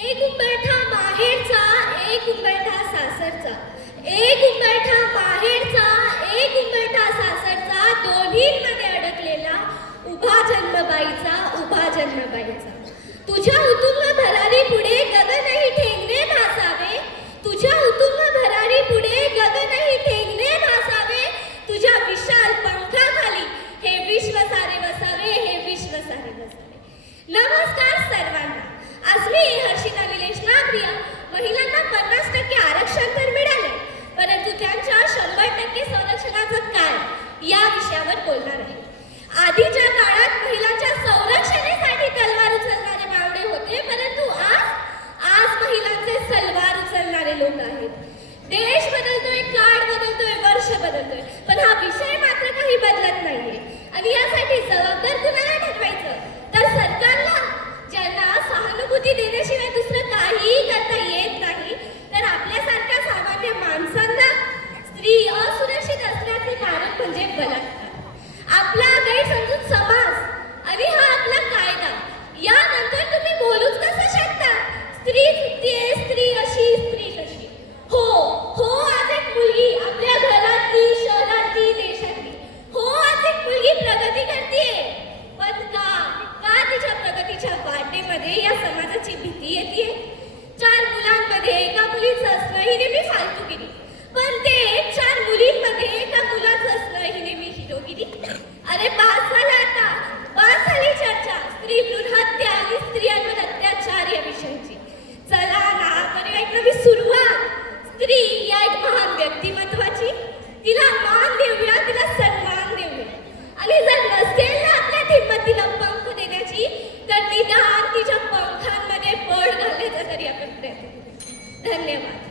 एक उंबरठा माहेरचा, एक उंबरठा सासरचा, एक उंबरठा माहेरचा, एक उंबरठा सासरचा, दोन्हीमध्ये अडकलेला उभा जन्मबाईचा, उभा जन्मबाईचा. तुझ्या उतुंग भरारी पुढे गगनही ठेंगणे भासावे, तुझ्या उतुंग भरारी पुढे गगनही ठेंगणे भासावे, तुझ्या विशाल पंखाखाली हे विश्व सारे वसावे, हे विश्व सारे वसावे. नमस्कार सर्वांना. आज मी हर्षिता निलेश नागरिया. महिलांना 50% आरक्षण तर मिळाले, परंतु त्यांच्या 100% संरक्षणाचं काय या विषयावर बोलणार आहे. आधीच्या काळात महिलांच्या संरक्षणासाठी तलवार उचलणारे बावडे होते, परंतु आज महिलांचे सलवार उचलणारे लोक आहेत. देश बदलतोय, काळ बदलतोय, वर्ष बदलतोय, पण हा विषय मात्र काही बदलत नाहीये. आणि यासाठी जबाबदार कुणाला ठरवायचं? तर सरकारला, ज्यांना सहानुभूती देण्याशिवाय दुसरं काहीही करता येत नाही. तर आपल्यासारख्या सामान्य माणसांना स्त्री असुरक्षित असण्याचे कारण म्हणजे बलात्कार. आपला गैरसमजूत समाज आणि हा आपला कायदा, यानंतर तुम्ही बोलूच कसं शकता? स्त्री चुकतीये, स्त्री अशी, स्त्री तशी. हो हो, आज एक मुलगी आपल्या घरातली, शहरातली, देशातली, हो आज एक मुलगी प्रगती करतेय, पण का तिच्या प्रगतीच्या वाटेमध्ये या समाजाची भीती येते? 4 मुलांमध्ये एका मुलीचं असणं ही नेहमी फालतूगिरी, पण ते 4 मुलींमध्ये एका मुलाचं असणं ही नेहमी हिरोगिरी. अरे बास झाला आता, बास झाली चर्चा स्त्री भ्रूण हत्या आणि स्त्रियांवर अत्याचार या विषयाची. चला ना, करूया एक नवी सुरुवात. स्त्री या एक महान व्यक्तिमत्वाची, तिला मान देऊया, तिला सन्मान देऊया. आणि जर नसेल ना आपल्या हिंमतीला पंख देण्याची, तर निदान तिच्या पंखांमध्ये पळ घालण्याचा तरी आपण प्रयत्न करू. धन्यवाद.